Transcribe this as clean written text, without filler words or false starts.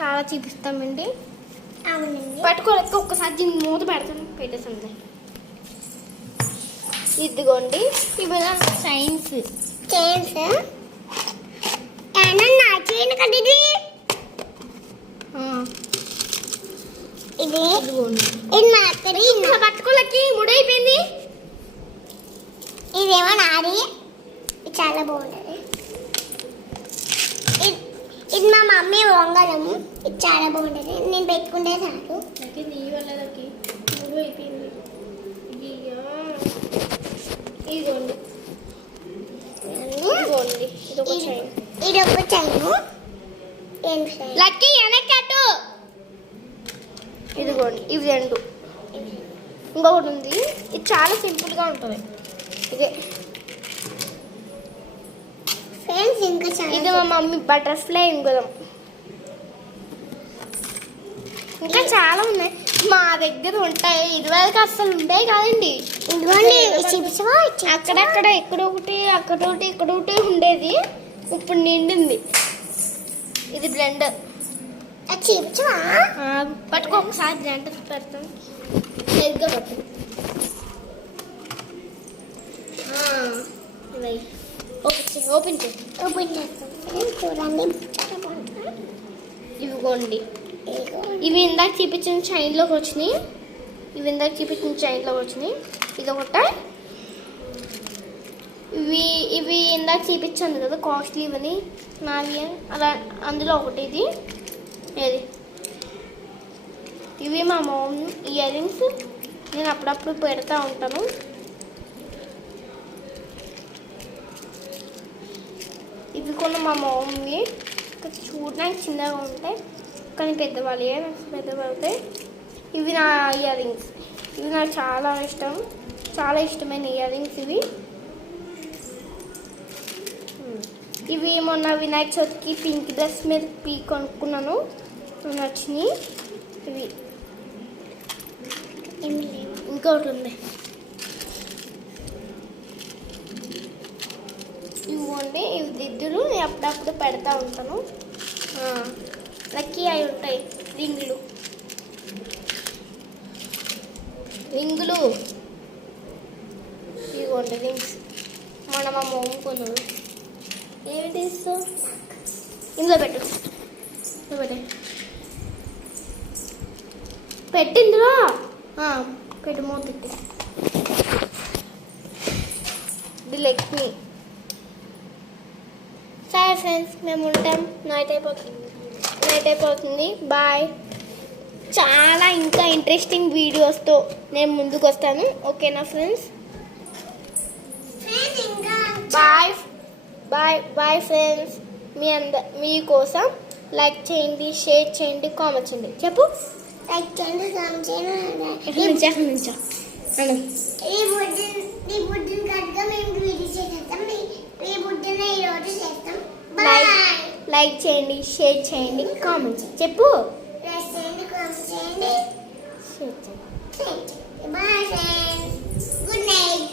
చాలా చూపిస్తామండి. అవునండి. పట్టుకోలేక ఒక్కసారి దీన్ని మూత పెట్టేసాండి. ఇదిగోండి ఇవి చైన్స్ చైన్ కదా ఇది. ఇదిగోండి ఇది మాత్రమే పట్టుకోలేకి ముడైపోయింది. ఇదేమో నాది. ఇది చాలా బాగుంటుంది. ఇది మా మమ్మీ వంగడము. ఇది చాలా బాగుంటుంది. నేను పెట్టుకుంటే చాలు. నీ వల్లకి అయిపోయింది. ఇదిగోండి ఇదిగోండి ఇదొక చైన్. ఇదొక చైను. లక్కీ వెనకట్టు. ఇదిగోండి ఇవి రెండు. ఇంకొకటి ఉంది. ఇది చాలా సింపుల్గా ఉంటుంది. ఇదే ఫ్రెండ్స్ ఇంకా చాలా. ఇది మా మమ్మీ బటర్ఫ్లై ఇంగుదం. ఇంకా చాలా ఉన్నాయి మా దగ్గర ఉంటాయి. ఇదివరకు అసలు ఉంటాయి కాదండి. అక్కడక్కడ ఇక్కడ ఒకటి ఉండేది. ఇప్పుడు నిండింది. ఇది బ్లెండర్. పట్టుకో ఒకసారి బ్లెండర్ పెడతాం. సరిగ్గా పట్టు. ఓపెన్ చూడండి. ఇవిగోండి ఇవి ఇందాక చూపించిన చైన్లోకి వచ్చినాయి. ఇది ఒకట. ఇవి ఇందాక చూపించాను కదా కాస్ట్లీ ఇవని నావి. అలా అందులో ఒకటి ఇది. ఇవి మా మామ్ ఇయర్ రింగ్స్. నేను అప్పుడప్పుడు పెడతా ఉంటాను. ఇవి కూడా మా మమ్మీ. చూడడానికి చిన్నగా ఉంటాయి కానీ పెద్దవాళ్ళే. పెద్దవాళ్ళే. ఇవి నా ఇయర్ రింగ్స్. ఇవి నాకు చాలా ఇష్టమైన ఇయర్ రింగ్స్ ఇవి. ఇవి మొన్న వినాయక చవితికి పింక్ డ్రెస్ మీద కొనుక్కున్నాను. నచ్చినాయి ఇవి. ఇంకొకటి ఉంది. ఇవ్వండి ఇవి దిద్దులు. నేను అప్పుడప్పుడు పెడతా ఉంటాను. లక్కీ అవి ఉంటాయి రింగులు. ఇవ్వండి రింగ్స్. మన మా మమ్మీ కొన్నాడు. ఏంటి ఇస్తావు? ఇందులో పెట్టు. ఇందులో పెట్టు. మూత పెట్టి. ఇది లక్ష్మి. సరే ఫ్రెండ్స్ మేము ఉంటాం. నైట్ అయిపోతుంది. బాయ్. చాలా ఇంకా ఇంట్రెస్టింగ్ వీడియోస్తో నేను ముందుకు వస్తాను. ఓకేనా ఫ్రెండ్స్? Bye friends. మీకోసం లైక్ చేయండి, షేర్ చేయండి, కామెంట్ చేయండి. చెప్పు. లైక్ చేయండి, కామెంట్ చేయండి. లైక్ చేయండి, షేర్ చేయండి, కామెంట్ చేయండి. చెప్పు. Bye friends. Good night.